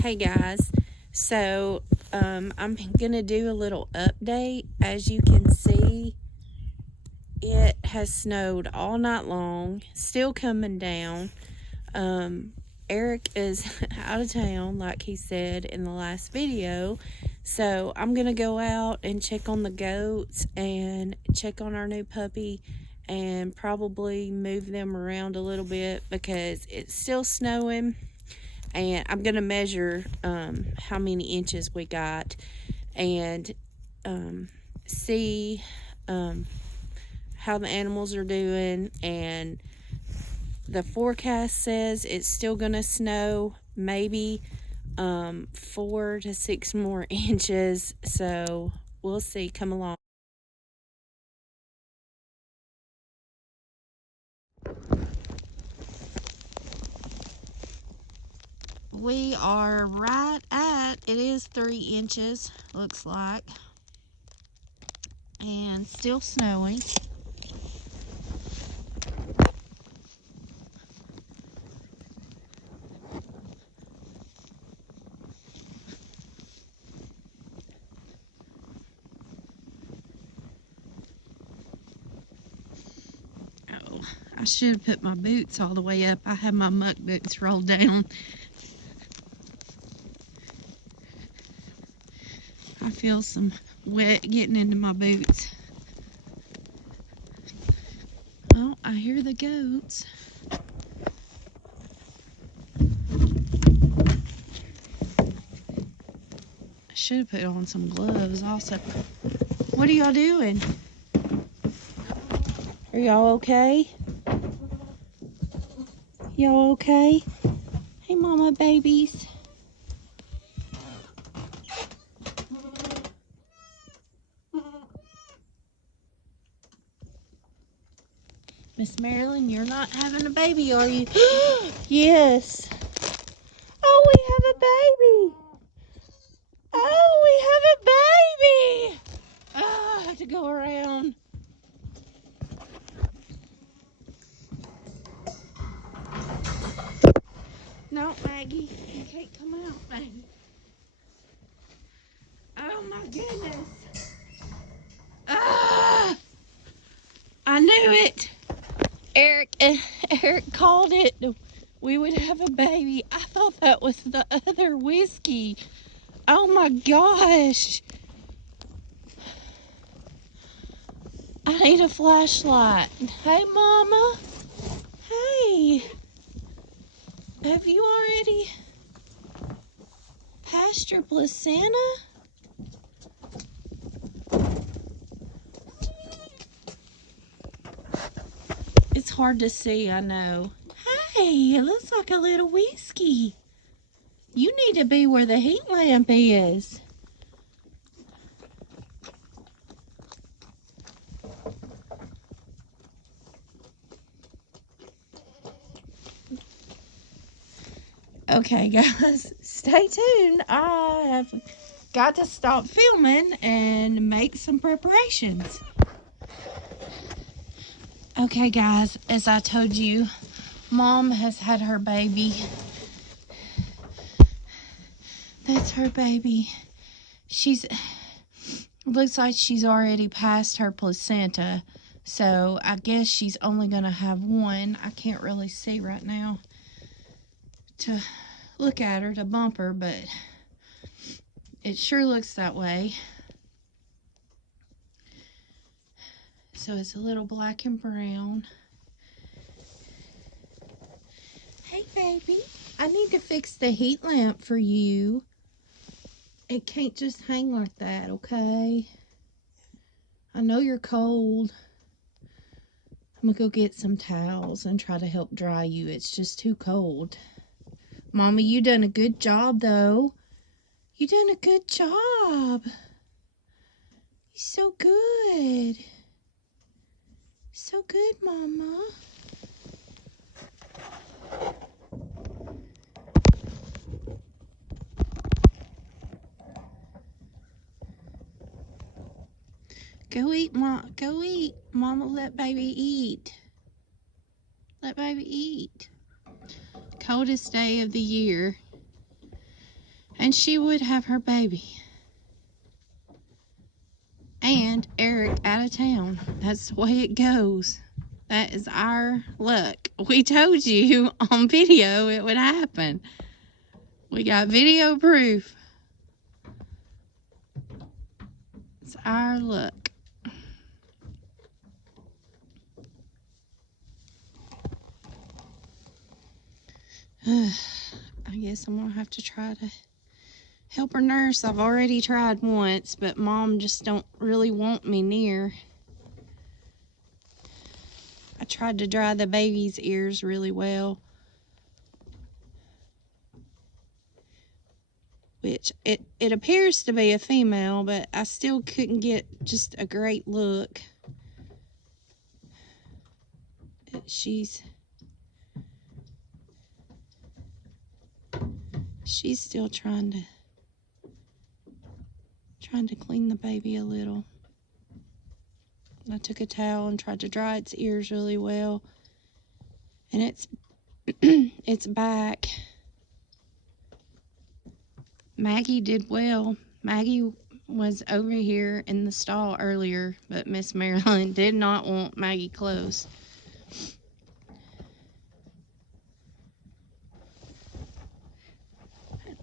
Hey guys, so I'm gonna do a little update. As you can see, it has snowed all night long, still coming down. Eric is out of town, like he said in the last video, so I'm gonna go out and check on the goats and check on our new puppy and probably move them around a little bit because it's still snowing. And I'm gonna measure how many inches we got and see how the animals are doing. And the forecast says it's still gonna snow, maybe 4 to 6 more inches, so we'll see. Come along. We are right at, it is 3 inches, looks like, and still snowing. Oh, I should have put my boots all the way up. I have my muck boots rolled down. I feel some wet getting into my boots. Oh, I hear the goats. I should have put on some gloves also. What are y'all doing? Are y'all okay? Y'all okay? Hey, mama babies. Miss Marilyn, you're not having a baby, are you? Yes. Oh, we have a baby. Oh, we have a baby. Oh, I have to go around. No, Maggie, you can't come out, Maggie. Oh my goodness. Ah, I knew it. Eric called it. We would have a baby. I thought that was the other whiskey. Oh my gosh. I need a flashlight. Hey, Mama. Hey. Have you already passed your placenta? It's hard to see, I know. Hey, it looks like a little whiskey. You need to be where the heat lamp is. Okay, guys, stay tuned. I have got to stop filming and make some preparations. Okay, guys, as I told you, Mom has had her baby. That's her baby. Looks like she's already passed her placenta, so I guess she's only gonna have one. I can't really see right now to look at her, to bump her, but it sure looks that way. So it's a little black and brown. Hey, baby, I need to fix the heat lamp for you. It can't just hang like that, okay? I know you're cold. I'm gonna go get some towels and try to help dry you. It's just too cold. Mommy, you done a good job, though. You done a good job. You're so good. So good, Mama. Go eat, Mom. Go eat. Mama, let baby eat. Let baby eat. Coldest day of the year. And she would have her baby. And Eric out of town. That's the way it goes. That is our luck. We told you on video it would happen. We got video proof. It's our luck. I guess I'm gonna have to try to help her nurse. I've already tried once, but Mom just don't really want me near. I tried to dry the baby's ears really well, which it appears to be a female, but I still couldn't get just a great look. She's still trying to clean the baby a little. I took a towel and tried to dry its ears really well, and it's back. Maggie did well. Maggie was over here in the stall earlier, but Miss Marilyn did not want Maggie close.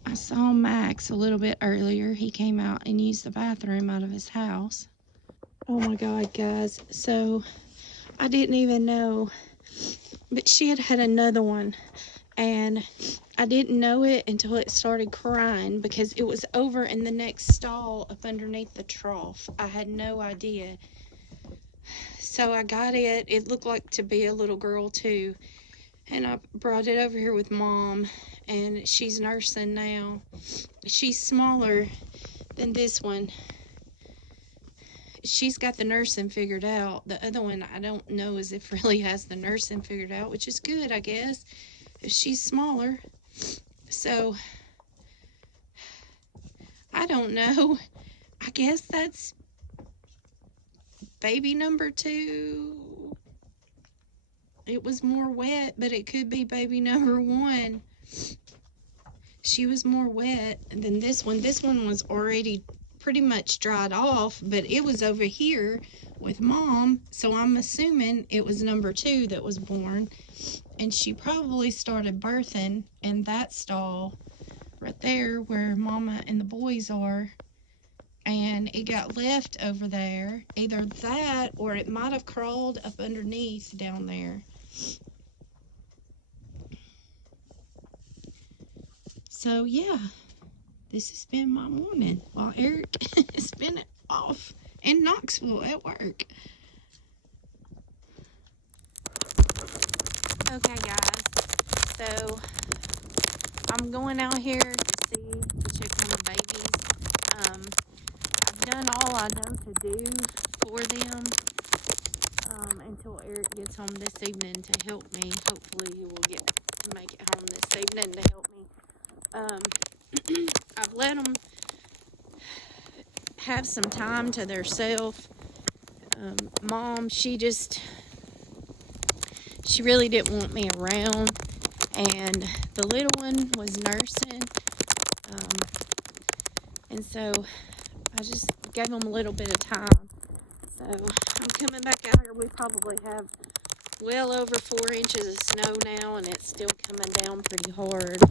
I saw Max a little bit earlier. He came out and used the bathroom out of his house. Oh my God, guys. So I didn't even know, but she had another one, and I didn't know it until it started crying because it was over in the next stall up underneath the trough. I had no idea. So I got it. It looked like to be a little girl too. And I brought it over here with Mom, and she's nursing now. She's smaller than this one. She's got the nursing figured out. The other one, I don't know as if really has the nursing figured out, which is good, I guess, if she's smaller. So, I don't know. I guess that's baby number 2. It was more wet, but it could be baby number 1. She was more wet than this one. This one was already pretty much dried off, but it was over here with Mom, so I'm assuming it was number 2 that was born, and she probably started birthing in that stall right there where Mama and the boys are, and it got left over there. Either that or it might have crawled up underneath down there. So yeah, this has been my morning while Eric has been off in Knoxville at work. Okay, guys, so I'm going out here to check on the babies. I've done all I know to do for them until Eric gets home this evening to help me. Hopefully he will get to make it home this evening to help me. I've let them have some time to theirself. Mom, she really didn't want me around, and the little one was nursing, and so I just gave them a little bit of time. So I'm coming back out here. We probably have well over 4 inches of snow now, and it's still coming down pretty hard.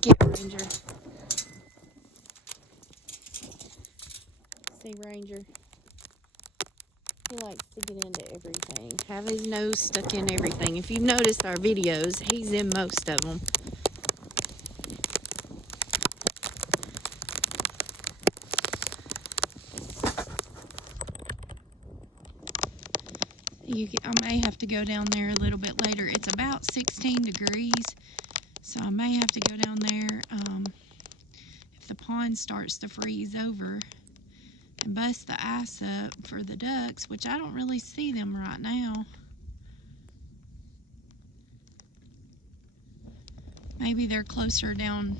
Get Ranger. See Ranger. He likes to get into everything. Have his nose stuck in everything. If you've noticed our videos, he's in most of them. I may have to go down there a little bit later. It's about 16 degrees, so I may have to go down there if the pond starts to freeze over and bust the ice up for the ducks, which I don't really see them right now. Maybe they're closer down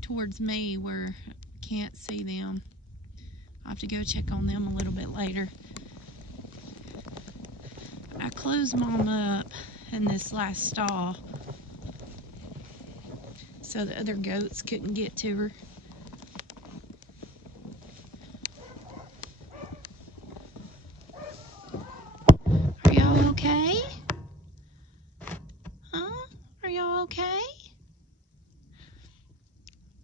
towards me where I can't see them. I'll have to go check on them a little bit later. I closed Mom up in this last stall, so the other goats couldn't get to her. Are y'all okay? Huh? Are y'all okay?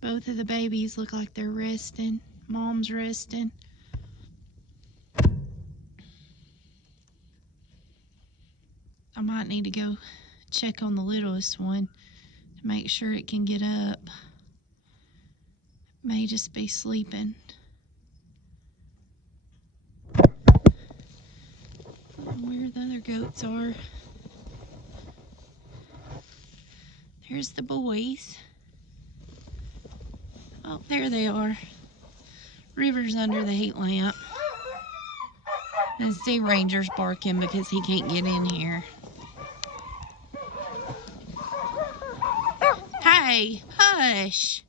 Both of the babies look like they're resting. Mom's resting. I might need to go check on the littlest one to make sure it can get up. It may just be sleeping. I don't know where the other goats are. There's the boys. Oh, there they are. River's under the heat lamp. And Sea Ranger's barking because he can't get in here. Hey, hush.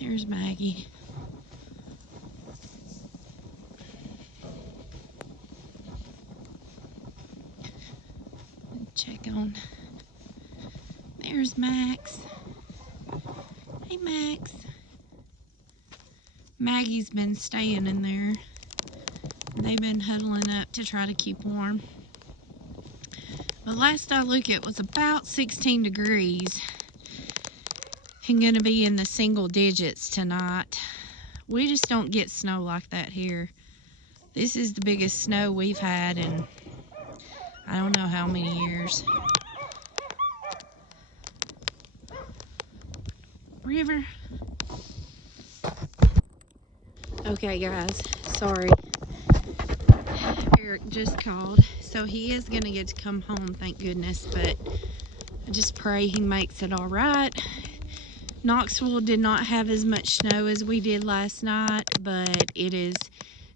There's Maggie. Check on. There's Max. Hey, Max. Maggie's been staying in there. They've been huddling up to try to keep warm. But last I looked, it was about 16 degrees. And gonna be in the single digits tonight. We just don't get snow like that here. This is the biggest snow we've had in I don't know how many years. River. Okay, guys, sorry. Eric just called, so he is gonna get to come home, thank goodness, but I just pray he makes it all right. Knoxville did not have as much snow as we did last night, but it is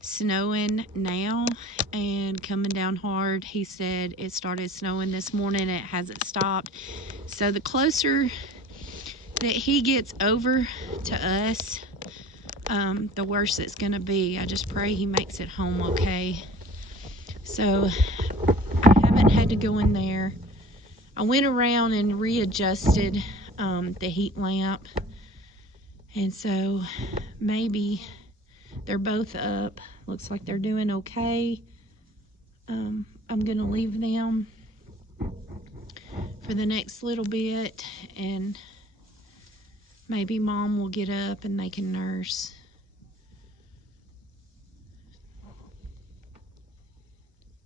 snowing now and coming down hard. He said it started snowing this morning, it hasn't stopped. So the closer that he gets over to us, the worse it's gonna be. I just pray he makes it home okay. So I haven't had to go in there. I went around and readjusted the heat lamp, and so maybe they're both up. Looks like they're doing okay. I'm gonna leave them for the next little bit, and maybe Mom will get up and they can nurse.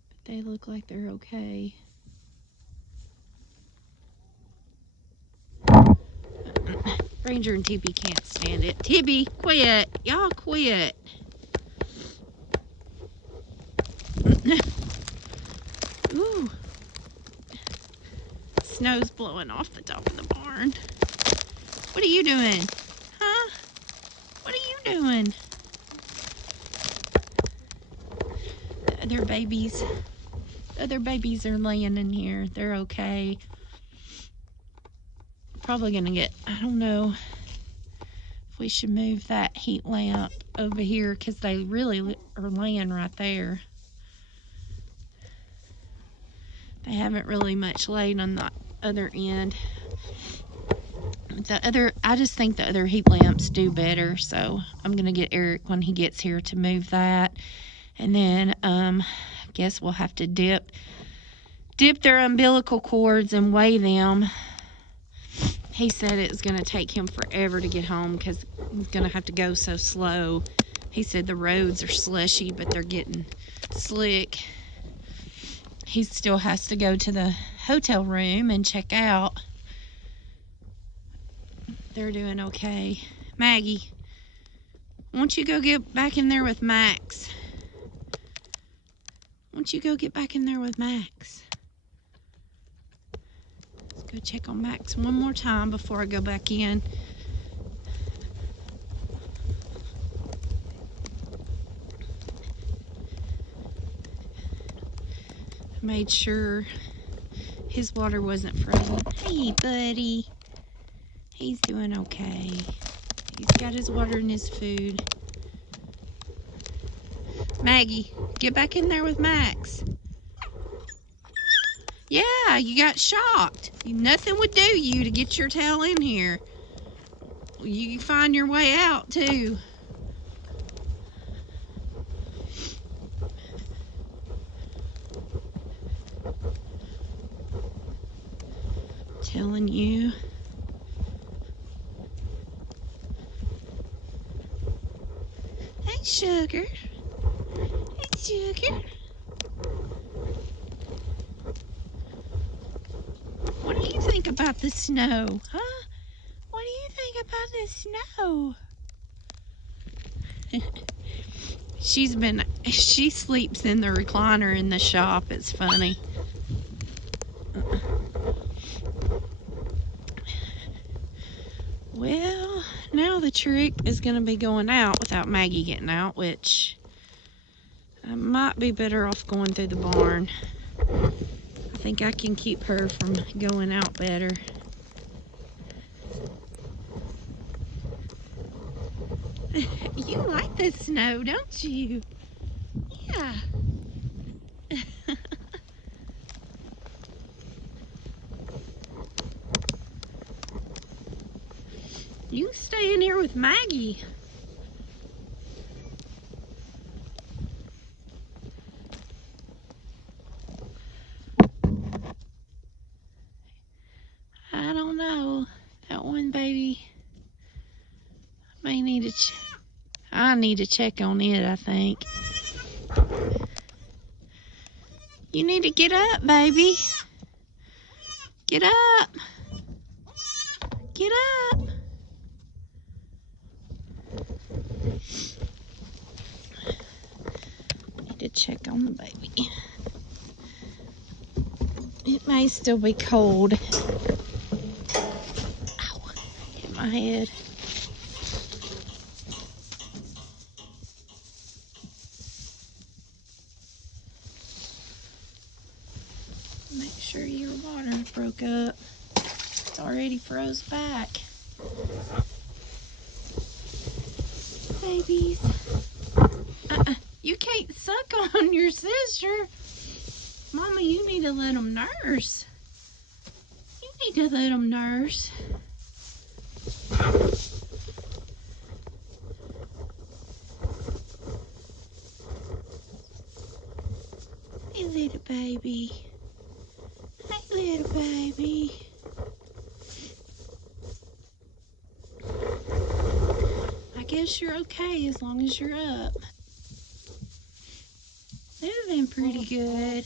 But they look like they're okay. Ranger and Tibby can't stand it. Tibby, quit. Y'all quit. Ooh. Snow's blowing off the top of the barn. What are you doing? Huh? What are you doing? The other babies are laying in here. They're okay. Probably gonna get, I don't know if we should move that heat lamp over here, because they really are laying right there. They haven't really much laid on the other end. I just think the other heat lamps do better, so I'm gonna get Eric when he gets here to move that. And then I guess we'll have to dip their umbilical cords and weigh them. He said it was going to take him forever to get home because he's going to have to go so slow. He said the roads are slushy, but they're getting slick. He still has to go to the hotel room and check out. They're doing okay. Maggie, won't you go get back in there with Max? Won't you go get back in there with Max? Go check on Max one more time before I go back in. I made sure his water wasn't frozen. Hey, buddy. He's doing okay. He's got his water and his food. Maggie, get back in there with Max. Yeah, you got shocked. Nothing would do you to get your tail in here. You find your way out too. Telling you. Hey, sugar. Hey, sugar. What do you think about the snow? Huh? What do you think about the snow? She sleeps in the recliner in the shop. It's funny. Well, now the trick is going to be going out without Maggie getting out, which I might be better off going through the barn. I think I can keep her from going out better. You like the snow, don't you? Yeah. You can stay in here with Maggie. I don't know. That one baby may need to I need to check on it, I think. You need to get up, baby. Get up. Get up. Need to check on the baby. It may still be cold. Ow, hit my head. Make sure your water broke up. It's already froze back. Babies. You can't suck on your sister. Mama, you need to let them nurse. You need to let them nurse. Hey, little baby. Hey, little baby. I guess you're okay as long as you're up. Moving pretty good.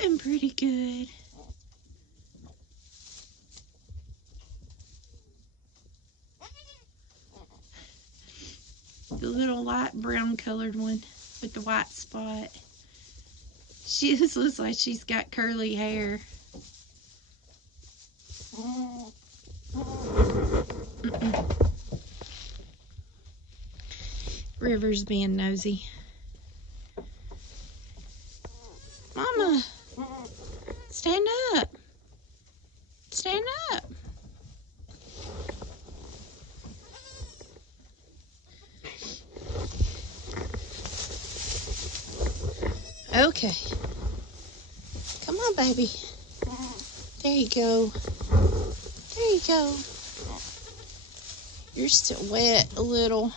Moving pretty good. The little light brown colored one with the white spot. She just looks like she's got curly hair. River's being nosy. Mama, stand up. Stand up. Okay. Come on, baby. There you go. There you go. You're still wet a little.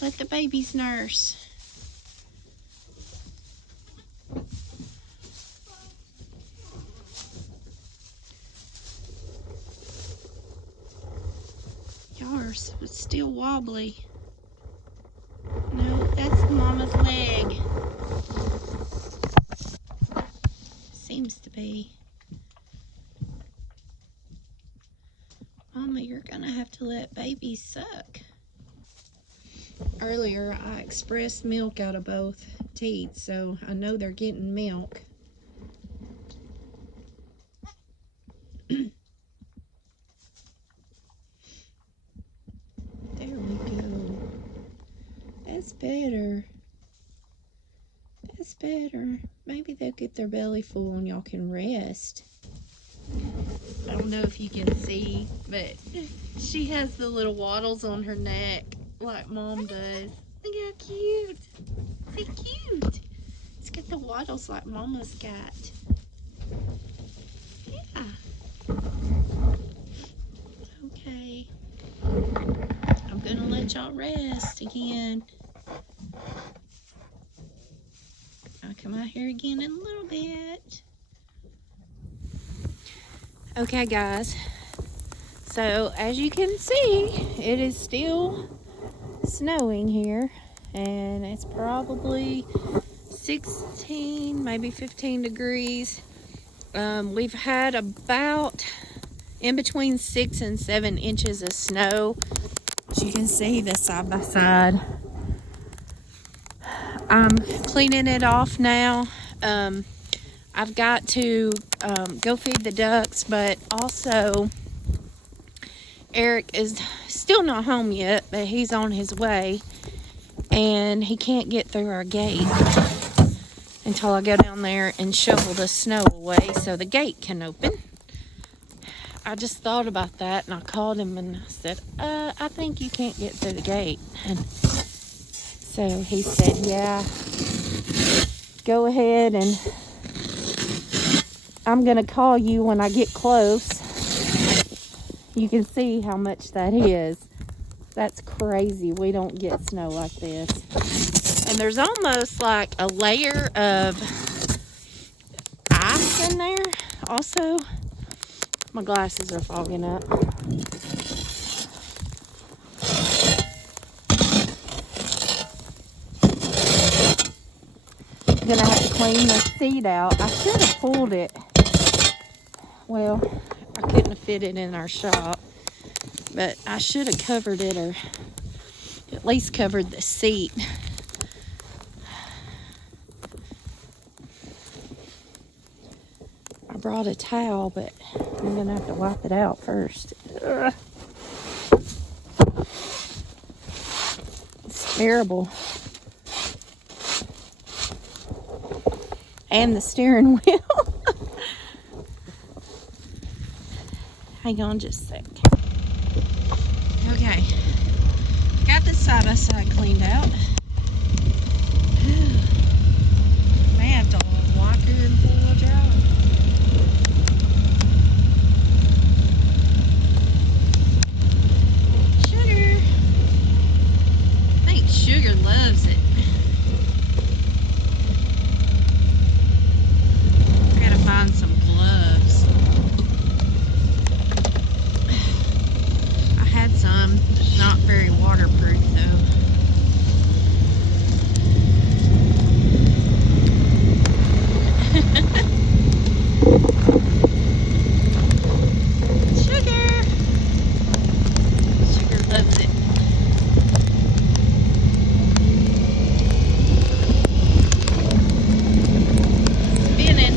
Let the babies nurse. Yours was still wobbly. No, that's Mama's leg. Seems to be. Mama, you're gonna have to let babies suck. Earlier, I expressed milk out of both teats, so I know they're getting milk. There we go. That's better. That's better. Maybe they'll get their belly full and y'all can rest. I don't know if you can see, but she has the little wattles on her neck like Mom does. Look how cute. It's cute. It's got the waddles like Mama's got. Yeah. Okay. I'm gonna let y'all rest again. I'll come out here again in a little bit. Okay, guys. So, as you can see, it is still snowing here. And it's probably 16, maybe 15 degrees. We've had about in between 6 and 7 inches of snow. As you can see, the side by side. I'm cleaning it off now. I've got to go feed the ducks, but also Eric is still not home yet, but he's on his way, and he can't get through our gate until I go down there and shovel the snow away so the gate can open. I just thought about that, and I called him and I said, I think you can't get through the gate. And so he said, yeah, go ahead, and I'm going to call you when I get close. You can see how much that is. That's crazy. We don't get snow like this. And there's almost like a layer of ice in there also. My glasses are fogging up. I'm gonna have to clean the seat out. I should have pulled it. Well, I couldn't have fit it in our shop, but I should have covered it, or at least covered the seat. I brought a towel, but I'm gonna have to wipe it out first. Ugh. It's terrible. And the steering wheel. Hang on just a sec. Okay. Got the side by side cleaned out. May have to walk her and pull it out. Sugar. I think Sugar loves it. I gotta find some gloves. I had some, not very waterproof though. Sugar! Sugar loves it. Spinning.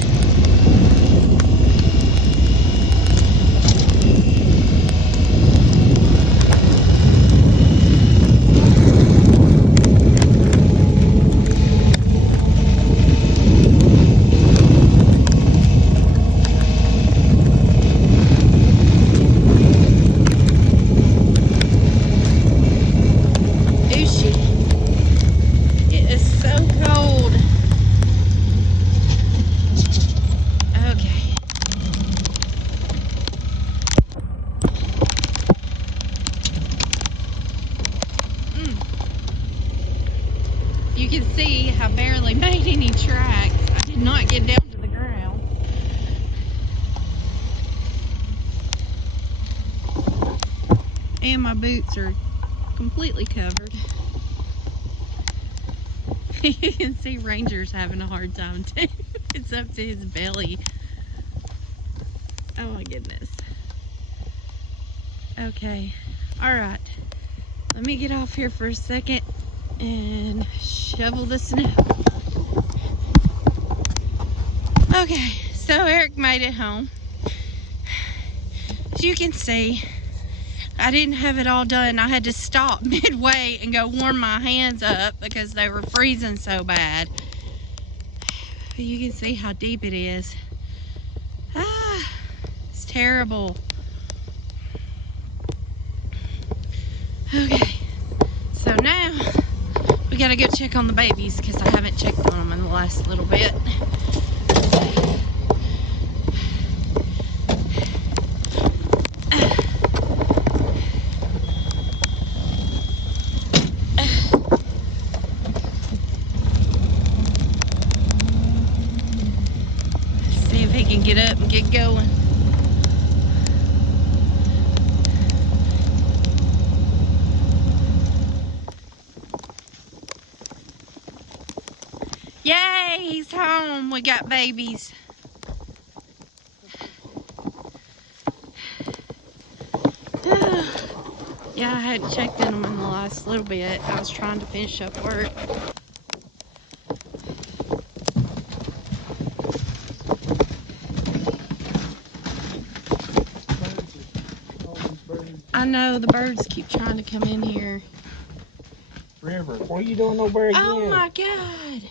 It is so cold. Okay. You can see I barely made any tracks. I did not get down to the ground. And my boots are completely covered. You can see Ranger's having a hard time too. It's up to his belly. Oh my goodness. Okay. Alright. Let me get off here for a second and shovel the snow. Okay, so Eric made it home. As you can see, I didn't have it all done. I had to stop midway and go warm my hands up because they were freezing so bad. You can see how deep it is. Ah, it's terrible. Okay, so now we gotta go check on the babies because I haven't checked on them in a last little bit. See if he can get up and get going. Yay, he's home. We got babies. Yeah, I hadn't checked in them in the last little bit. I was trying to finish up work. I know, the birds keep trying to come in here. River, what are you doing over there again? Oh my God.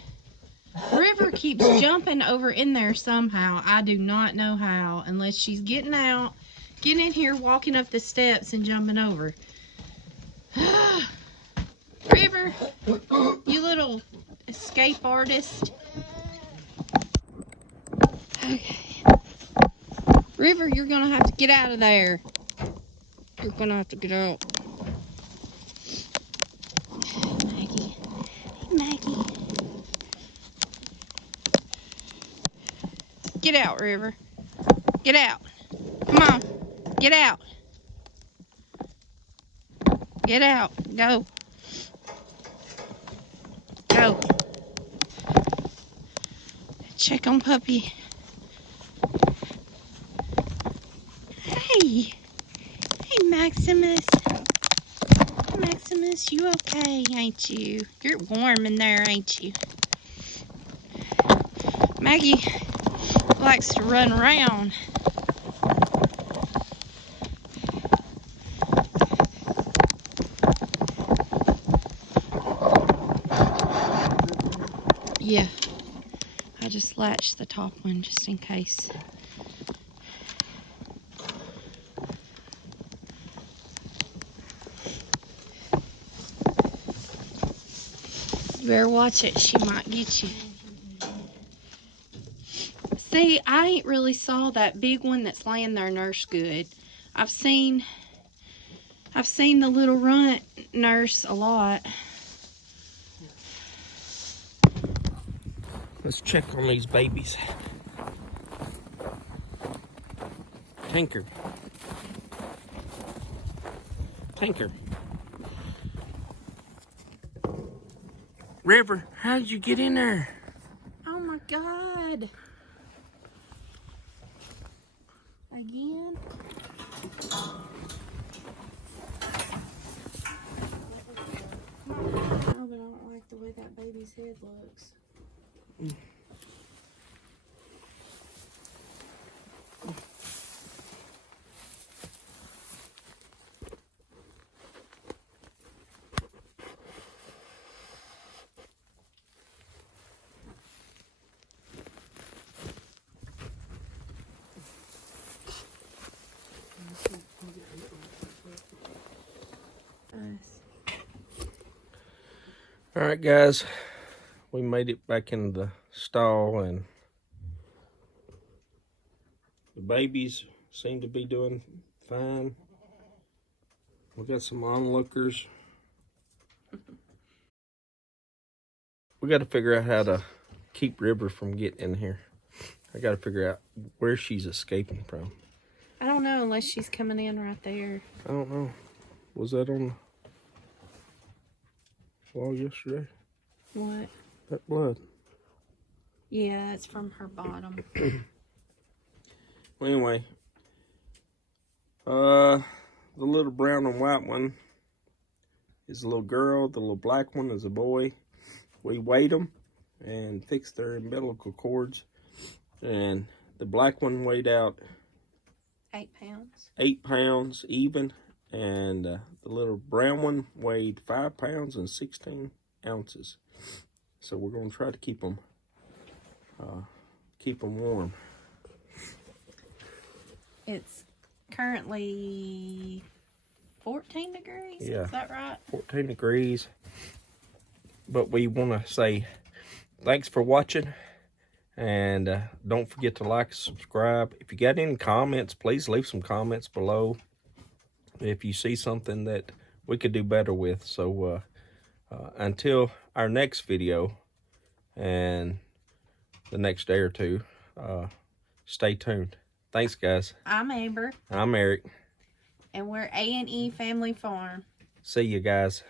River keeps jumping over in there somehow. I do not know how, unless she's getting out, getting in here, walking up the steps and jumping over. River, you little escape artist. Okay. River, you're gonna have to get out of there. You're gonna have to get out. Maggie. Hey, Maggie. Get out, River. Get out. Come on. Get out. Get out. Go. Go. Check on Puppy. Hey. Hey, Maximus. Maximus, you okay, ain't you? You're warm in there, ain't you? Maggie likes to run around. Yeah, I just latched the top one just in case. You better watch it, she might get you. See, I ain't really saw that big one that's laying there nurse good. I've seen the little runt nurse a lot. Let's check on these babies. Tinker. Tinker. River, how did you get in there? Oh my God. Again? No, but I don't like the way that baby's head looks. All right, guys, we made it back in the stall, and the babies seem to be doing fine. We got some onlookers. We got to figure out how to keep River from getting in here. I got to figure out where she's escaping from. I don't know unless she's coming in right there. I don't know. Was that on the wall yesterday? What? That blood. Yeah, it's from her bottom. Well, anyway, the little brown and white one is a little girl. The little black one is a boy. We weighed them and fixed their umbilical cords. And the black one weighed out 8 pounds. 8 pounds even. And the little brown one weighed 5 pounds and 16 ounces. So we're going to try to keep them warm. It's currently 14 degrees. Yeah. Is that right? 14 degrees. But we want to say thanks for watching. And don't forget to like and subscribe. If you got any comments, please leave some comments below if you see something that we could do better with. So until our next video and the next day or two, stay tuned. Thanks, guys. I'm Amber. I'm Eric. And we're A&E Family Farm. See you guys.